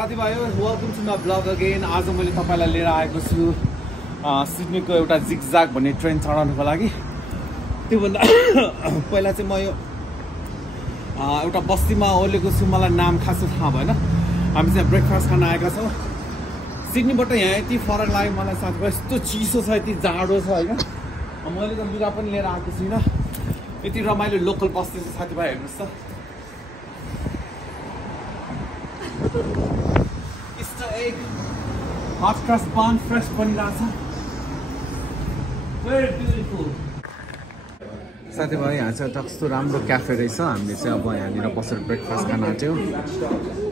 साथीभाइहरु welcome to my blog again. आज मैले तपाईलाई लिएर आएको छु सिडनीको एउटा जिगज्याग भन्ने ट्रेन चढाउनको लागि। त्योभन्दा पहिला चाहिँ म यो एउटा बस्तीमा ओर्लेको छु। मलाई नाम खासै थाहा भएन। हामी चाहिँ ब्रेकफास्ट खान आएका छौँ। सिडनीबाट यहाँ यति फरक लाग्यो मलाई साथीभाइ। यस्तो चिसो छ, यति जाडो छ होइन। मैले त लुगा पनि लिएर आएको छुइनँ। यति रमाइलो लोकल बस्ती छ साथीभाइ। हेर्नुहोस् त, Easter egg, hot cross bun, fresh बनिरहेछ। Very beautiful। साथीभाइ यहाँ चाहिँ कस्तो राम्रो क्याफे रहेछ। हामीले चाहिँ अब यहाँनिर बसेर ब्रेकफास्ट खान आँट्यौँ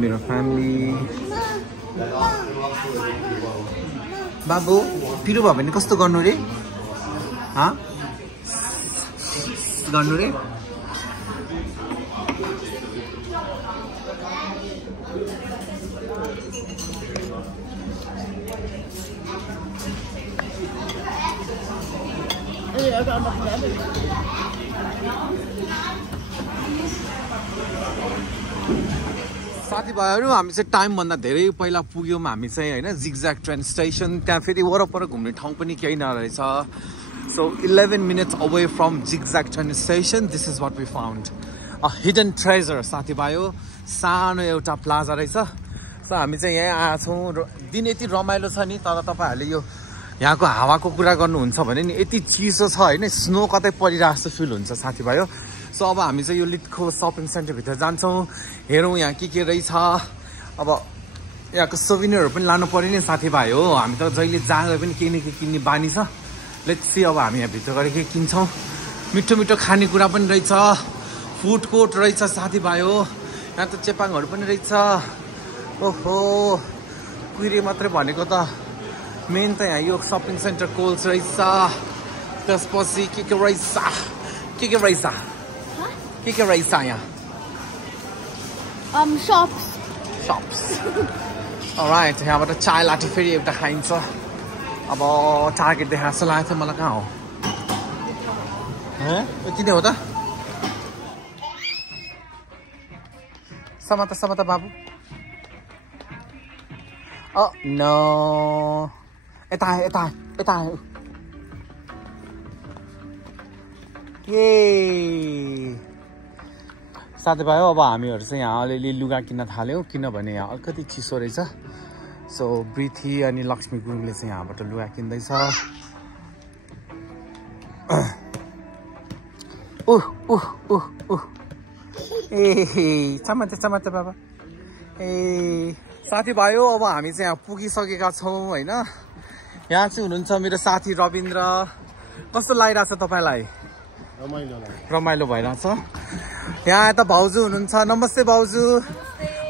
मेरो फ्यामिली। बाबु पिरो भयो भने कस्तो गर्नु रे? गर्नु रे? साथीभाइहरु हामी चाहिँ टाइमभन्दा धेरै पहिला पुग्यौँ। हामी चाहिँ होइन जिगज्याग ट्रेन स्टेसन। त्यहाँ फेरि वरपर घुम्ने ठाउँ पनि केही नरहेछ। So 11 minutes away from zigzag train station this is what we found a hidden treasure. साथीभाइ हो सानो एउटा प्लाजा रहेछ। सो हामी चाहिँ यहाँ आएछौँ। दिन यति रमाइलो छ नि, तर तपाईँहरूले यो यहाँको हावाको कुरा गर्नुहुन्छ भने नि यति चिसो छ होइन। स्नो कतै परिरहेको जस्तो फिल हुन्छ साथीभाइ हो। सो अब हामी चाहिँ यो लिटको सपिङ सेन्टरभित्र जान्छौँ। हेरौँ यहाँ के रहेछ। अब यहाँको सोभिनियरहरू पनि लानु पर्यो नि साथीभाइ हो। हामी त जहिले जहाँ पनि केही न केही किन्ने बानी छ। लेट्स सी अब हामी यहाँ भित्र गएर के किन्छौँ। मिठो मिठो खानेकुरा पनि रहेछ। फुड कोर्ट रहेछ साथीभाइ हो। यहाँ त चेपाङहरू पनि रहेछ। ओहो कुहिरे मात्रै भनेको त मेन त यहाँ यो सपिङ सेन्टर कोल्स रहेछ। त्यसपछि के रहेछ के रहेछ यहाँ? shops alright। यहाँबाट चाय लाटे फेरि एउटा खाइन्छ। अब टार्गेट देखाएको जस्तो लागेको थियो मलाई। कहाँ हो यति नै हो त? समाता बाबु। नो यता ए साथीभाइ हो। अब हामीहरू चाहिँ यहाँ अलिअलि लुगा किन्न थाल्यौँ किनभने यहाँ अलिकति चिसो रहेछ। सो ब्रिथी अनि लक्ष्मी गुरुङले चाहिँ यहाँबाट लुगा किन्दैछ। ए चमाचा बाबा। ए साथीभाइ हो अब हामी चाहिँ यहाँ पुगिसकेका छौँ होइन। यहाँ चाहिँ हुनुहुन्छ मेरो साथी रविन्द्र। कस्तो लागिरहेछ तपाईँलाई? रमाइलो भइरहेछ। यहाँ यता भाउजू हुनुहुन्छ। नमस्ते भाउजू।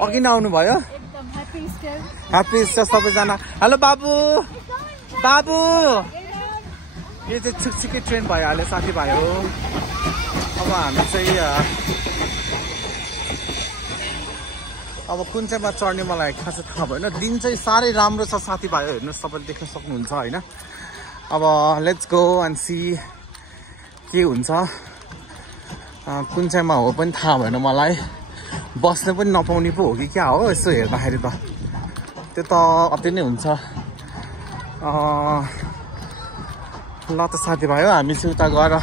अघि नै आउनु भयो? ह्याप्पी इस्टर सबैजना। हेलो बाबु। यो चाहिँ छुकछुकै ट्रेन भइहाल्यो साथीभाइ हो। अब हामी चाहिँ अब कुन चाहिँमा चढ्ने मलाई खासै थाहा भएन। दिन चाहिँ साह्रै राम्रो छ साथीभाइ हो। हेर्नुहोस् तपाईँले देख्न सक्नुहुन्छ होइन। अब लेट्स गो एन्ड सी के हुन्छ। कुन चाहिँमा हो पनि थाहा भएन मलाई। बस्न पनि नपाउने पो हो कि क्या हो? यसो हेर्दाखेरि त त्यो त अति नै हुन्छ। ल त साथीभाइ हो हामी चाहिँ उता गएर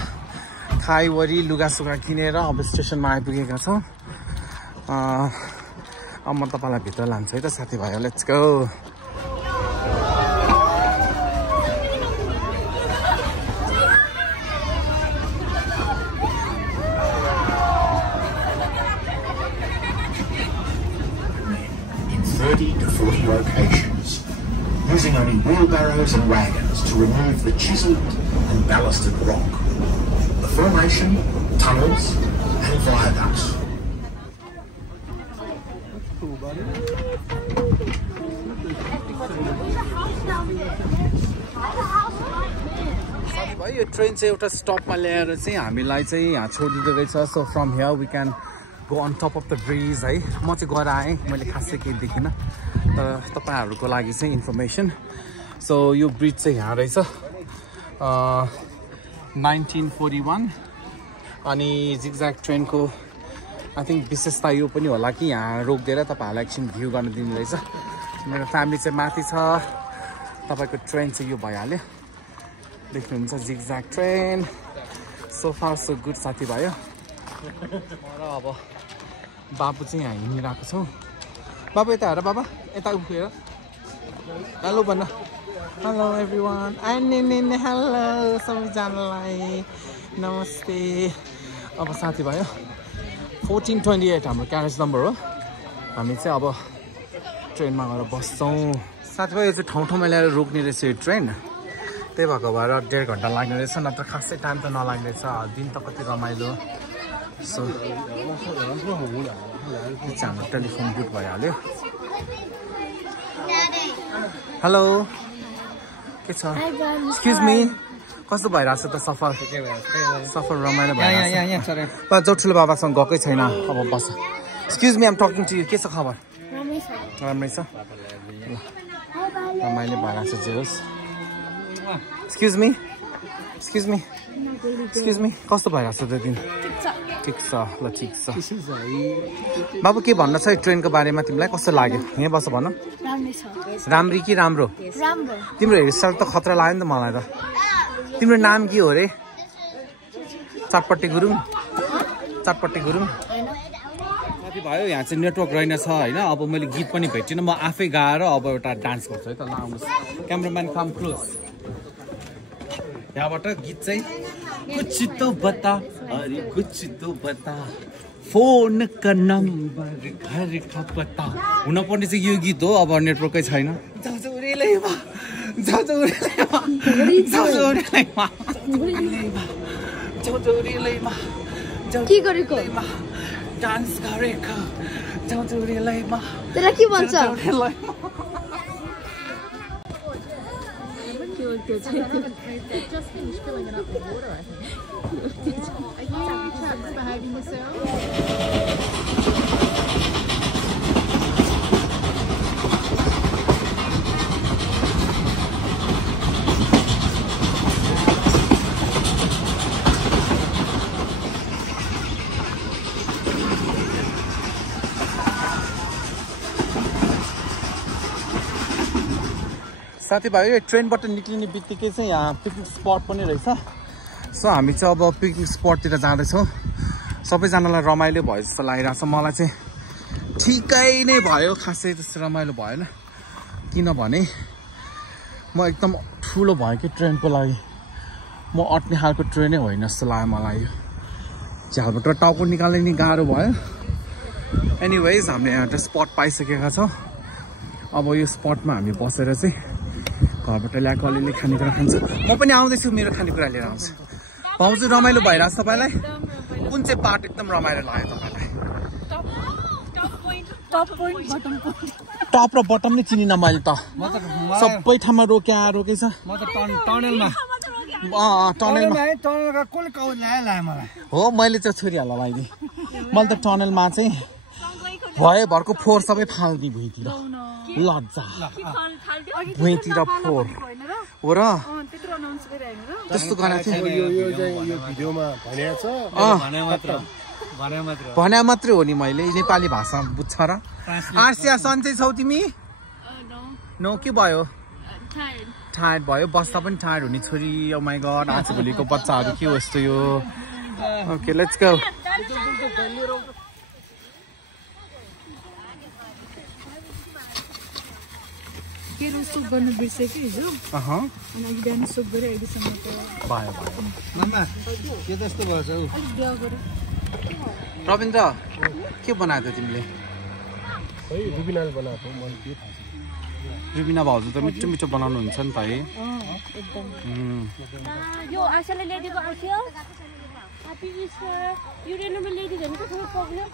खाइवरी लुगासुगा किनेर अब स्टेसनमा आइपुगेका छौँ। अब म तपाईँलाई भित्र लान्छु है त साथीभाइ हो। Let's go. In 30 to 40 locations, using only wheelbarrows and wagons to remove the chiseled and ballasted rock, the formation, tunnels and viaducts. साथीभाइ यो ट्रेन चाहिँ एउटा स्टपमा ल्याएर चाहिँ हामीलाई चाहिँ यहाँ छोडिदिँदो रहेछ। So from here we can go on top of the bridge है। म चाहिँ गएर आएँ, मैले खासै केही देखिनँ तर तपाईँहरूको लागि चाहिँ इन्फर्मेसन। सो यो ब्रिज चाहिँ यहाँ रहेछ 1941 अनि जिगज्याग ट्रेनको आई थिङ्क विशेषता यो पनि होला कि यहाँ रोकिदिएर तपाईँहरूलाई एकछिन भ्यू गर्न दिने रहेछ मेरो फ्यामिली चाहिँ माथि छ तपाईँको ट्रेन चाहिँ यो भइहाल्यो देख्नुहुन्छ zigzag train so far so good साथीभाइ र अब बाबु चाहिँ यहाँ हिँडिरहेको छौँ बाबु यता हेर बाबा यता उठेर हेलो भन्न हेलो एभ्रिवान एन्ड हेलो सबैजनालाई नमस्ते अब साथीभाइ 1428 हाम्रो क्यारेज नम्बर हो हामी चाहिँ अब ट्रेनमा गएर बस्छौँ साथीभाइ यो चाहिँ ठाउँ ठाउँमा ल्याएर रोक्ने रहेछ यो ट्रेन त्यही भएको भएर 1.5 घन्टा लाग्ने रहेछ नत्र खासै टाइम त नलाग्ने रहेछ दिन त कति रमाइलो सो यो चाहिँ हाम्रो टेलिफोन बुथ भइहाल्यो हेलो के छ एक्सक्युज मी कस्तो भइरहेछ त सफर रमाइलो भइरहेछ जौठुलो बाबासँग गएकै छैन अब बस excuse me I'm talking to you के छ खबर राम्रै छ रमाइलो भइरहेछ जे होस् एक्सक्युज मी कस्तो भइरहेछ त दिन ठिक छ ल ठिक छ बाबु के भन्न छ ट्रेनको बारेमा तिमीलाई कस्तो लाग्यो यहाँ बस भन राम्री कि राम्रो तिम्रो हेयरस्टाइल त खतरा लाग्यो नि त मलाई त तिम्रो नाम के हो रे चटपट्टी गुरुङ साथीभाइ यहाँ चाहिँ नेटवर्क रहेनछ होइन अब मैले गीत पनि भेटिनँ म आफै गाएर अब एउटा डान्स गर्छु है त ल आउनुहोस् क्यामेराम्यान कम क्लोज यहाँबाट गीत चाहिँ कुछ तो बता अरे कुछ तो बता फोन का नम्बर घर का पता हुनपर्ने चाहिँ यो गीत हो अब नेटवर्कै छैन डान्स गरेको तेरा के भन्छ Just finished filling it up with water, I think. Are you chaps behaving yourselves? साथीभाइ ट्रेनबाट निक्लिने बित्तिकै चाहिँ यहाँ पिकनिक स्पट पनि रहेछ सो हामी चाहिँ अब पिकनिक स्पटतिर जाँदैछौँ सबैजनालाई रमाइलो भयो जस्तो लागिरहेछ मलाई चाहिँ ठिकै नै भयो खासै त्यस्तो रमाइलो भएन किनभने म एकदम ठुलो भयो कि ट्रेनको लागि म अट्ने खालको ट्रेनै होइन जस्तो लाग्यो मलाई यो झ्यालबाट टाउको निकाल्ने नि गाह्रो भयो एनिवेज हामीले यहाँ त स्पट पाइसकेका छौँ अब यो स्पटमा हामी बसेर चाहिँ घरबाट ल्याएको अलिअलि खानेकुरा खान्छ म पनि आउँदैछु मेरो खानेकुरा लिएर आउँछु भाउजू रमाइलो भइरहेछ तपाईँलाई कुन चाहिँ पार्ट एकदम रमाइलो लाग्यो तपाईँलाई टप र बटम नै चिनिन मैले त सबै ठाउँमा रोकेछ हो मैले चाहिँ छोरीहरूलाई लगाइदिएँ मैले त टनलमा चाहिँ भरको फोहोर सबै फाल्दिएँ भुइँतिर लज्जा भुइँतिर फोहोर हो र त्यस्तो गरेको थिएँ भने मात्रै हो नि मैले नेपाली भाषा बुझ्छ र आर्सिया सन्चै छौ तिमी नो के भयो टायर्ड भयो बस्दा पनि टायर्ड हुने छोरी ओ माइ गड आज भोलिको बच्चाहरू के हो यस्तो यो ओके लेट्स गो केरो सुप गर्नु बिर्से कि हिजो अनि बिहान सुप गरे अहिलेसम्म त भयो मामा के जस्तो भएछ हौ बिहा गरे रविन्द्र के बनाएको तिमीले खै रुबिनाले बनाएको मैले के थाहा छ रुबिना भाउजू त मिठो मिठो बनाउनु हुन्छ नि त है एकदम यो आशाले ल्याइदिएको थियो ह्यापी इस्टर यो रेनोमा ल्याइदियो भने कस्तो प्रब्लम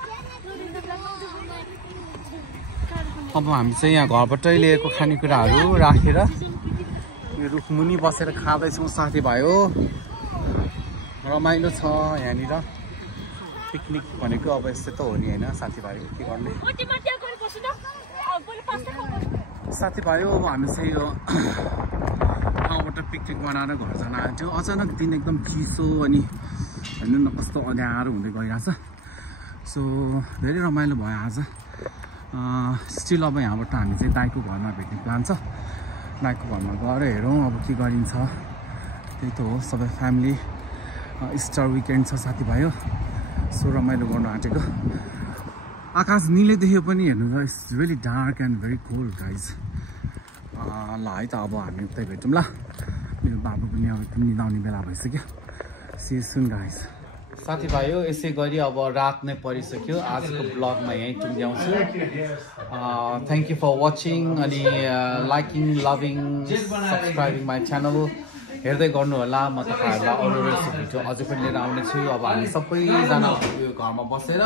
अब हामी चाहिँ यहाँ घरबाटै लिएको खानेकुराहरू राखेर यो रुखमुनि बसेर खाँदैछौँ साथीभाइ हो रमाइलो छ यहाँनिर पिकनिक भनेको अब यस्तो त हो नि होइन साथीभाइ के गर्ने साथीभाइ हो अब हामी चाहिँ यो ठाउँबाट पिकनिक बनाएर घर जान आएको थियो अचानक दिन एकदम चिसो अनि हेर्नु न कस्तो अँध्यारो हुँदै गइरहेछ सो धेरै रमाइलो भयो आज स्टिल अब यहाँबाट हामी चाहिँ दाइको घरमा भेट्ने प्लान छ दाइको घरमा गएर हेरौँ अब के गरिन्छ त्यही त हो सबै फ्यामिली इस्टर विकेन्ड छ साथीभाइ हो सो रमाइलो गर्नु आँटेको आकाश निलै देख्यो पनि हेर्नु त it's really dark and very cold guys ल है त अब हामी उतै भेटौँ ल मेरो बाबु पनि अब निदाउने बेला भइसक्यो सी सुन गाइज साथीभाइ हो यसै गरी अब रात नै परिसक्यो आजको ब्लगमा यहीँ टुङ्ग्याउँछु थ्याङ्क यू फर वाचिङ अनि liking loving subscribing my channel हेर्दै गर्नु होला म तपाईँहरूलाई अरू रेसिपी भिडियो अझै पनि लिएर आउने छु अब हामी सबैजना घरमा बसेर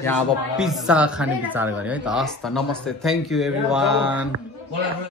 यहाँ अब पिज्जा खाने विचार गऱ्यो है त हस् त नमस्ते थ्याङ्क यू एभ्रिवान